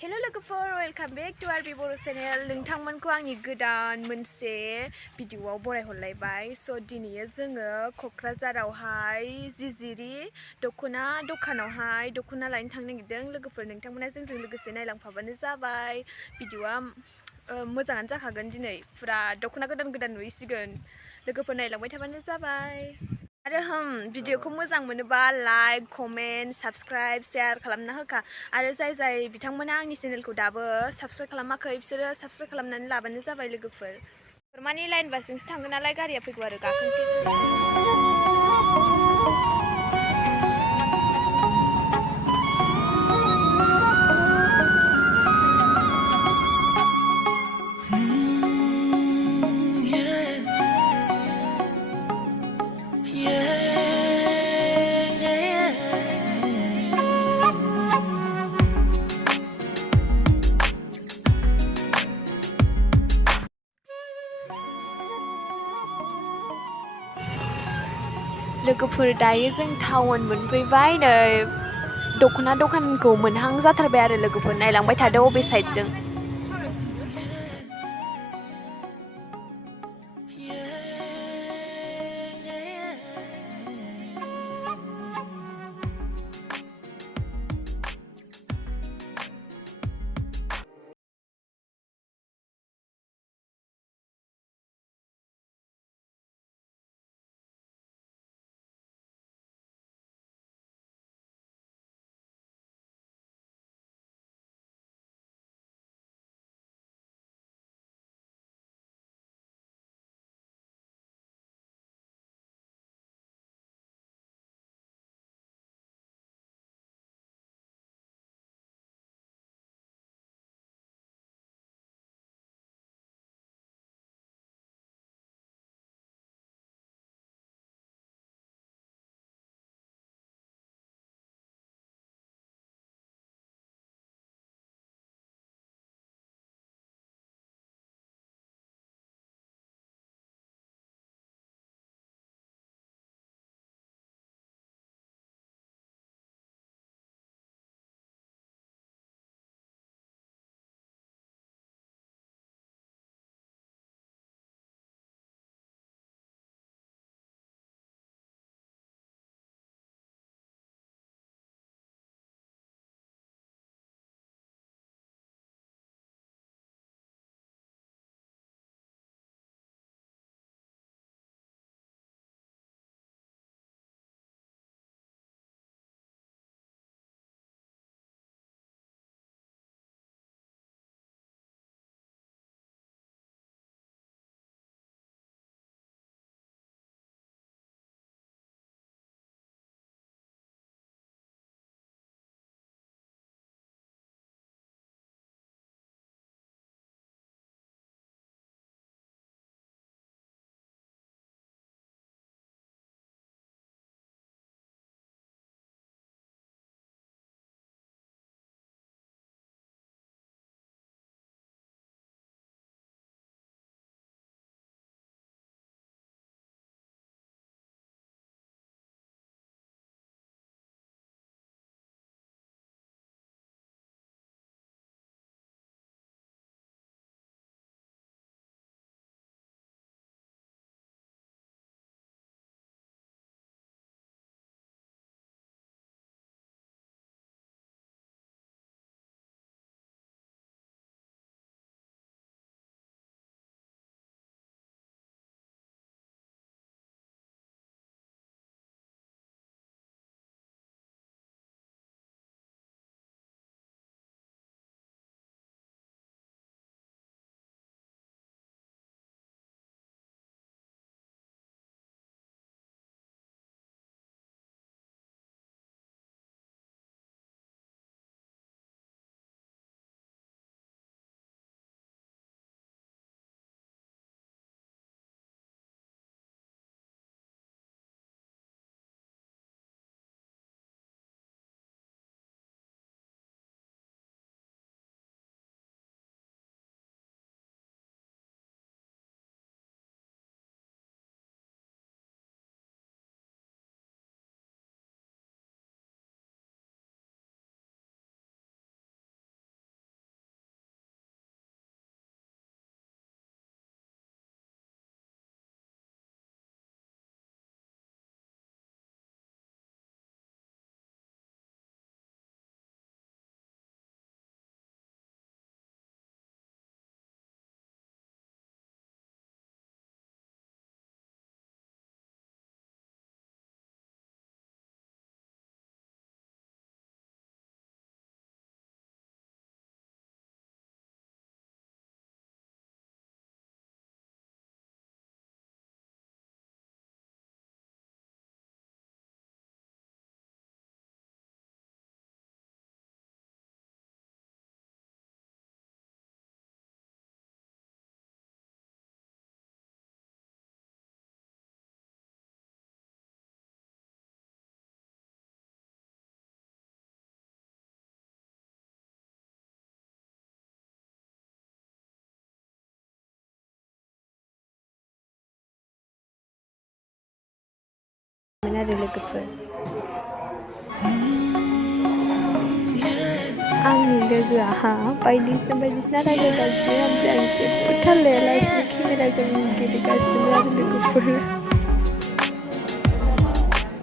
hello लोगोफोर welcome back to आर बि बर' चेनेल नोंथांमोनखौ आंनि गोदान मोनसे भिडिअआव बरायहरलायबाय स' दिनै जोङो क'क्राझारावहाय जिजिरि दख'ना दखानावहाय दख'ना लायनो थांनो नागिरदों लोगोफोर नोंथांमोना जोंजों लोगोसे नायलांफाबानो जाबाय भिडिअआ मोजाङानो जाखागोन दिनै फुरा दख'ना गोदान गोदान नुहैसिगोन लोगोफोर नायलांबाय थाबानो जाबाय आरो भिडिअखौ मोजां मोनोबा लाइक कमेन्ट साबस्क्राइब शेयार खालामना होखा आरो जाय बिथांमोना आंनि चेनेलखौ दाबो साबस्क्राइब खालामाखै बिसोरो साबस्क्राइब खालामनानै लाबानो जाबाय लोगोफोर माने लाइन बासजोंसो थांगोन नालाय गारिया फैगौ आरो गाखोनोसै लोगोफोर दायो जों टाउन मोनफैबाय नै दख'ना दखानखौ मोनहां जाथारबाय आरो लोगोफोर नायलांबाय थादो अबे साइडजों आरो लोगोफोर आंनि लोगोआ बायदिसिना रायज्लायगासिनो ओमफ्राय आं जेबो थाल लायालासिनो केमेराजों गेलेगासिनो आरो लोगोफोर